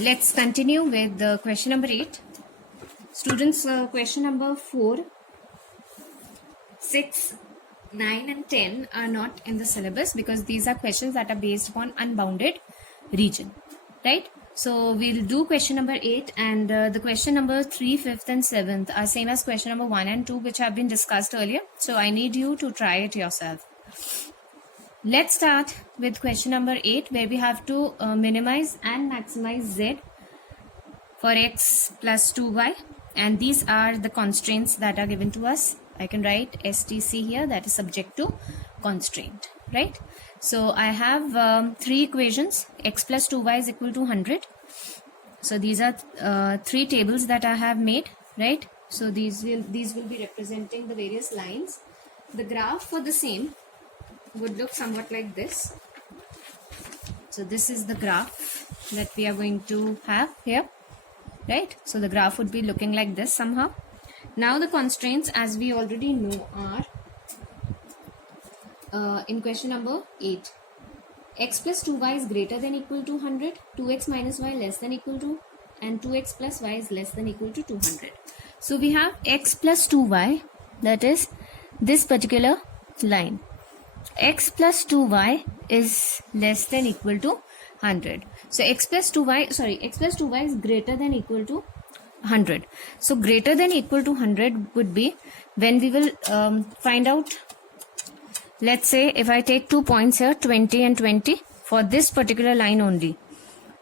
Let's continue with the question number 8. Students, question number 4, 6, 9 and 10 are not in the syllabus because these are questions that are based upon unbounded region, right? So we'll do question number 8, and the question number 3, 5th and 7th are same as question number 1 and 2, which have been discussed earlier. So I need you to try it yourself. Let's start with question number 8, where we have to minimize and maximize z for x plus 2y, and these are the constraints that are given to us. I can write STC here, that is subject to constraint, right? So I have 3 equations. X plus 2y is equal to 100. So these are 3 tables that I have made, right? So these will be representing the various lines. The graph for the same would look somewhat like this. So this is the graph that we are going to have here, right? So the graph would be looking like this somehow. Now the constraints, as we already know, are in question number 8. X plus 2y is greater than equal to 100, 2x minus y less than equal to, and 2x plus y is less than equal to 200. So we have x plus 2y, that is this particular line. X plus 2y is less than equal to 100. So x plus 2y is greater than equal to 100. So greater than equal to 100 would be when we will find out, let's say if I take 2 points here, 20 and 20, for this particular line only.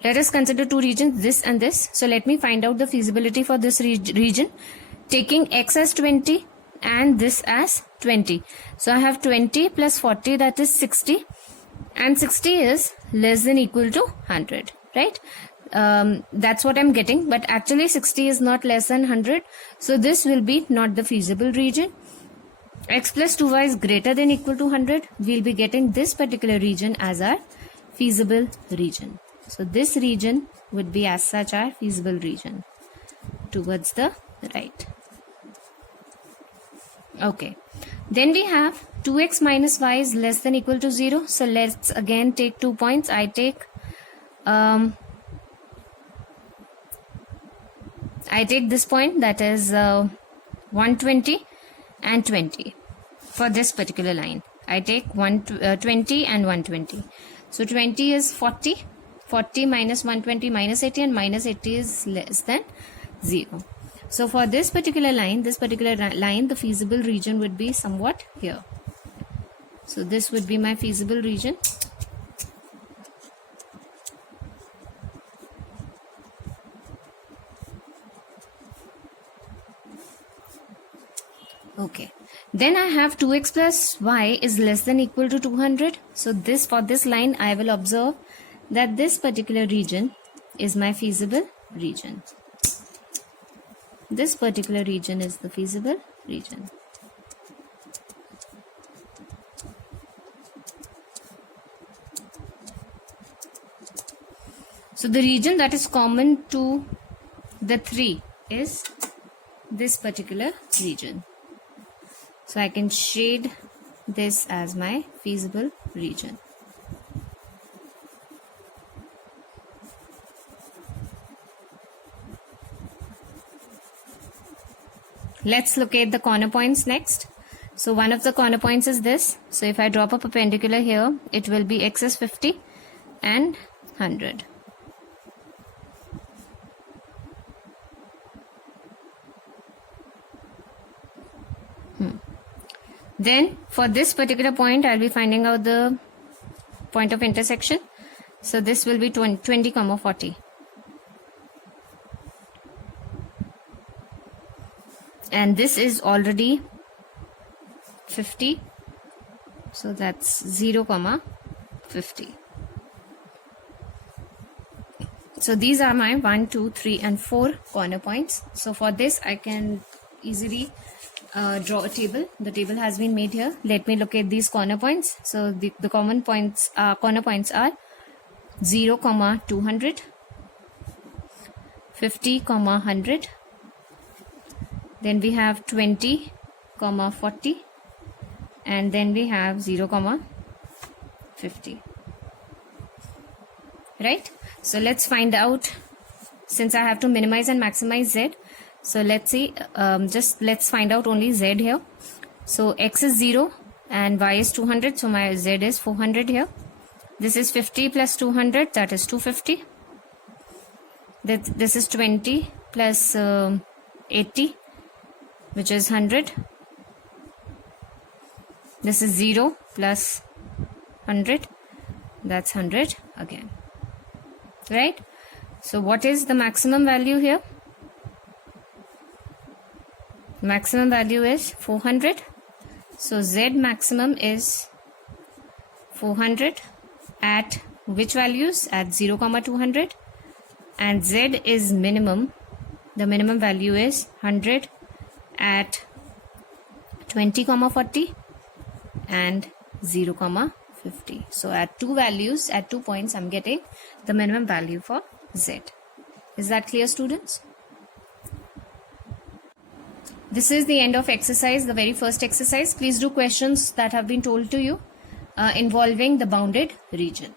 Let us consider 2 regions, this and this. So let me find out the feasibility for this region, taking x as 20 and this as 20. So I have 20 plus 40, that is 60, and 60 is less than equal to 100, right? That's what I'm getting, but actually 60 is not less than 100, so this will be not the feasible region. X plus 2y is greater than equal to 100, we'll be getting this particular region as our feasible region. So this region would be as such our feasible region towards the right. Okay, then we have 2x minus y is less than equal to 0. So let's again take 2 points. I take this point, that is 120 and 20 for this particular line. I take 20 and 120. So 20 is 40, 40 minus 120 minus 80, and minus 80 is less than 0. So for this particular line, the feasible region would be somewhat here. So this would be my feasible region. Okay. Then I have 2x plus y is less than equal to 200. So this, for this line, I will observe that this particular region is my feasible region. This particular region is the feasible region. So the region that is common to the 3 is this particular region. So I can shade this as my feasible region. Let's locate the corner points next. So one of the corner points is this. So if I drop a perpendicular here, it will be x is 50 and 100. Then for this particular point, I'll be finding out the point of intersection. So this will be 20, 40. And this is already 50. So that's 0, 50. So these are my 1, 2, 3 and 4 corner points. So for this I can easily draw a table. The table has been made here. Let me locate these corner points. So the common points, corner points are 0, 200, 50, 100. Then we have 20, 40, and then we have 0, 50. Right? So let's find out since I have to minimize and maximize z. So let's see, just let's find out only z here. So x is 0 and y is 200, so my z is 400 here. This is 50 plus 200, that is 250. This is 20 plus 80, which is 100. This is 0 plus 100, that's 100 again, right? So what is the maximum value here? Maximum value is 400. So z maximum is 400 at which values? At 0, 200. And z is minimum. The minimum value is 100 at 20, 40 and 0, 50. So at two values, at 2 points, I'm getting the minimum value for z. Is that clear, students? This is the end of exercise, the very first exercise. Please do questions that have been told to you involving the bounded region.